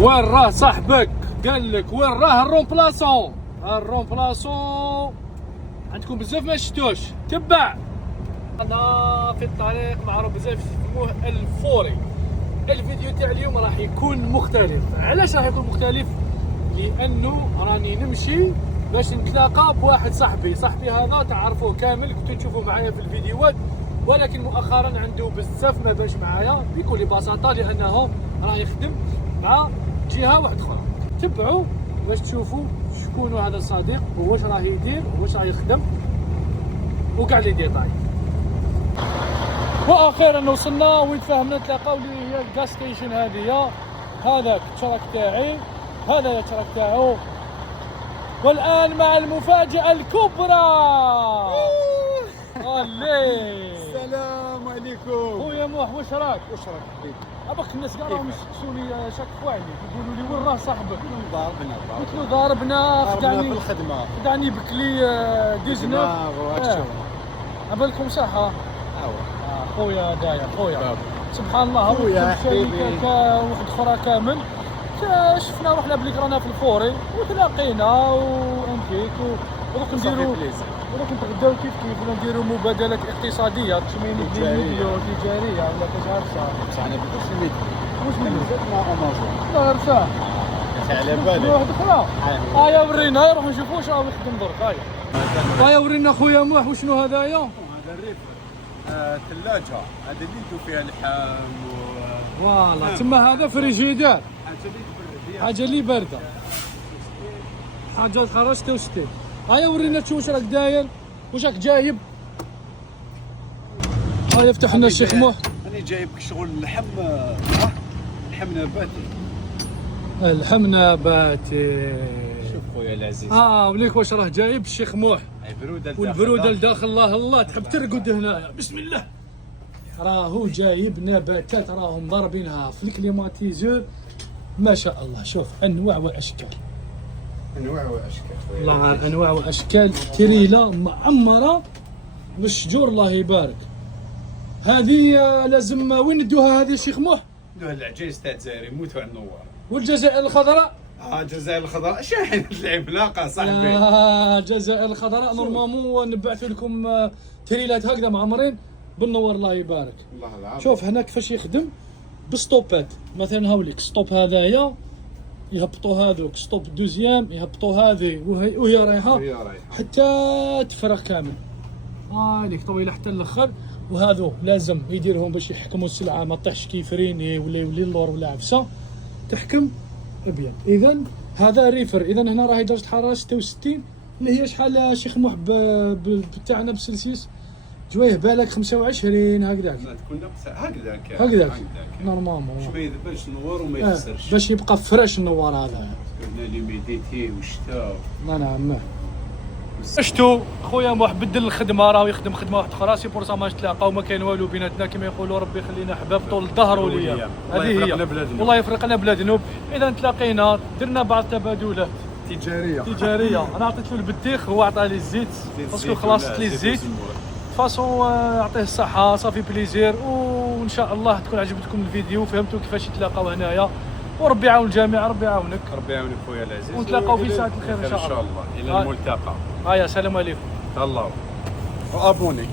وين راه صاحبك؟ قال لك وين راه الرومبلاسون؟ الرومبلاسون عندكم بزاف ما شفتوش. تبع انا في الطريق معروف بزاف يسموه الفوري. الفيديو تاع اليوم راح يكون مختلف. علاش راح يكون مختلف؟ لانه راني نمشي باش نتلاقى بواحد صاحبي هذا تعرفوه كامل، كنتو تشوفوا معايا في الفيديوهات، ولكن مؤخرا عنده بزاف ما باش معايا بكل بساطه، لانه راه يخدم مع جهه واحده اخرى. تبعوا باش تشوفوا شكون هذا الصديق وواش راه يدير وواش راه يخدم وكاع لي ديتاي. واخيرا وصلنا وين تفاهمنا نتلاقاو اللي هي الغاز ستيشن. هذه هذاك التراك تاعي، هذا التراك تاعو. والان مع المفاجاه الكبرى. الي السلام عليكم خويا موح، واش راك؟ واش راك حبيبي؟ اباك الناس كاع راهم يسولوا لي شاك فوايلي، يقولوا لي وين راه صاحبك؟ قلت له ضاربنا في الخدمه، خدعني بكلي ديزنا عبالكم صحه. خويا داير خويا سبحان الله. خويا حبيبي واحد اخرى كامل شفنا روحنا بلي رانا في الفوري وتلاقينا وانتيك ودروك نديرو نتغداو كيف ولا نديرو مبادلات اقتصاديه تجاريه ولا كاش عارفه. بصح انا بديت سميت واش من زدنا امازون لا عرفتها على بالي واحد اخرى. هيا ورينا، نروح نشوفوا واش راه يخدم درك. هيا ورينا خويا موح وشنو هذايا. هذا الريف ثلاجه، هذا اللي ندو فيها اللحم فوالا تما هذا فريجيدار، حاجه اللي بارده، حاجه اخرى 66. هيا ورينا تشوف واش راك داير، واش راك جايب. هيا فتح لنا الشيخ موح. راني جايب شغل اللحم، لحم نباتي. اللحم نباتي. شوف خويا العزيز، وليك واش راه جايب الشيخ موح. والبروده لداخل. الله تحب ترقد هنايا. بسم الله. راهو جايب نباتات راهم ضاربينها في الكليماتيزور ما شاء الله. شوف انواع واشكال، الله انواع واشكال. تريلا معمره بالشجور الله يبارك. هذه لازم وين ندوها هذه الشيخ موح؟ ندوها العجيز تاع الجزائر يموتوا على النوار. والجزائر الخضراء؟ الجزائر الخضراء شاحنة العملاقة صاحبي. الجزائر الخضراء نورمالمون نبعثوا لكم تريلات هكذا معمرين بالنور الله يبارك. الله العظيم. شوف هنا كيفاش يخدم بستوبات. مثلا هاوليك ستوب هذايا يهبطوا هذوك، ستوب دوزيام يهبطوا هذه وهي رايحه حتى تفرغ كامل. هذيك طويله حتى الاخر. وهذو لازم يديرهم باش يحكموا السلعه ما طيحش كيف ريني ولا يولي اللور ولا عفسه، تحكم ابيض. اذا هذا ريفر. اذا هنا راهي درجه حراره 66 اللي هي شحال شيخ موح بتاعنا بالسلسيوس جويه بالك 25 هكذاك. تكون هكذاك نورمالمون باش ما يذبلش النوار وما يخسرش، باش يبقى فريش النوار هذا. قلنا ليميديتي والشتاء. نعم. شتو خويا موح بدل الخدمه، راه يخدم خدمه واحده اخرى. سي بور سا ما نتلاقاو ما كاين والو بيناتنا كما يقولوا ربي يخلينا احباب طول الظهر والايام. هذه هي والله يفرقنا بلا ذنوب. اذا تلاقينا درنا بعض التبادلات تجاريه. انا عطيت له البطيخ هو عطى لي الزيت باسكو خلصت لي الزيت. فاصون يعطيه الصحه صافي بليزير. وان شاء الله تكون عجبتكم الفيديو وفهمتوا كيفاش يتلاقاو هنايا. وربي يعاون الجميع، ربي يعاونك. ربي يعاونك خويا العزيز، ونتلاقاو في ساعه الخير ان شاء الله. الى الملتقى. هيا سلام عليكم. الله وابوني.